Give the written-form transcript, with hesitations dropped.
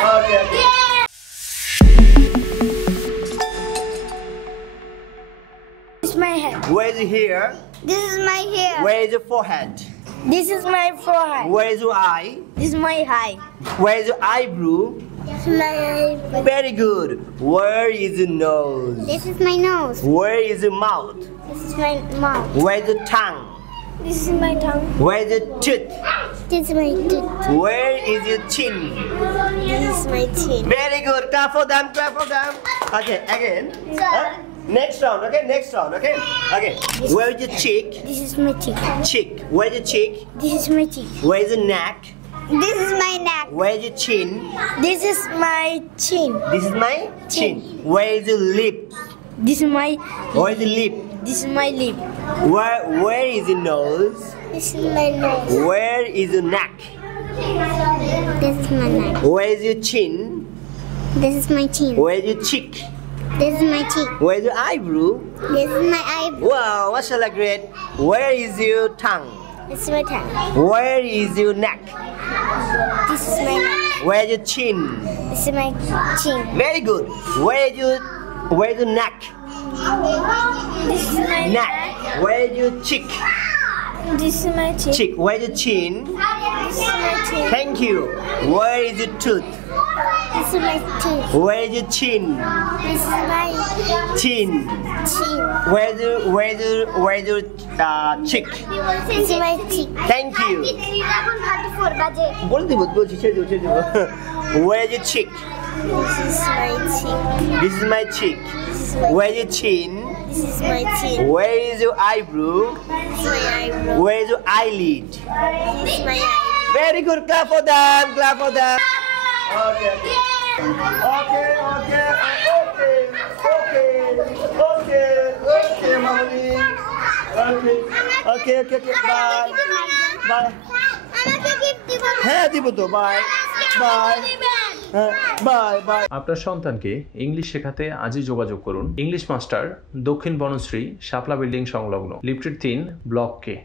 Okay, okay. This is my head. Where is your hair? This is my hair. Where is your forehead? This is my forehead. Where is your eye? This is my eye. Where is your eyebrow? This is my eye. Very good. Where is your nose? This is my nose. Where is your mouth? This is my mouth. Where is your tongue? This is my tongue. Where is your tooth? This is my tooth. Where is your chin? This is my chin. Very good. Clap for them. Clap for them. Okay, again. Next round. Okay, next round. Okay. Okay. Where is your cheek? This is my cheek. Cheek. Where is your cheek? This is my cheek. Where is your neck? This is my neck. Where is your chin? This is my chin. This is my chin. Where is your lip? This is my. Where is the lip? This is my lip. Where is your nose? This is my nose. Where is your neck? This is my neck. Where is your chin? This is my chin. Where is your cheek? This is my cheek. Where is your eyebrow? This is my eyebrow. Wow, mashallah, great. Where is your tongue? This is my tongue. Where is your neck? This is my neck. Where is your chin? This is my chin. Very good. Where is your neck? This is my Neck. Where is your cheek? This is my chin. Cheek. Where is your chin? This is my chin. Thank you. Where is your tooth? This is my teeth. Where is your chin? This is my Chin. chin. Where is your cheek? This is my cheek. Thank you. বলে দিব বলছি ছেড়ে দেবো Where is your cheek? This is my cheek. This is my cheek. Where is your chin? This is my chin. Where is your eyebrow? This is my eyebrow. Where is your eyelid? This is my eye. Very good. Clap for them. Clap for them. Okay. Okay. Okay. Okay, mommy. Okay. Okay. Bye. Bye. আমাকে gift দিব। হ্যাঁ দিব তো bye bye bye bye. আপনার সন্তানকে English শেখাতে আজই যোগাযোগ করুন ইংলিশ মাস্টার, দক্ষিণ বনশ্রী, শাপলা বিল্ডিং সংলগ্ন, লিফটেড 3, ব্লক কে।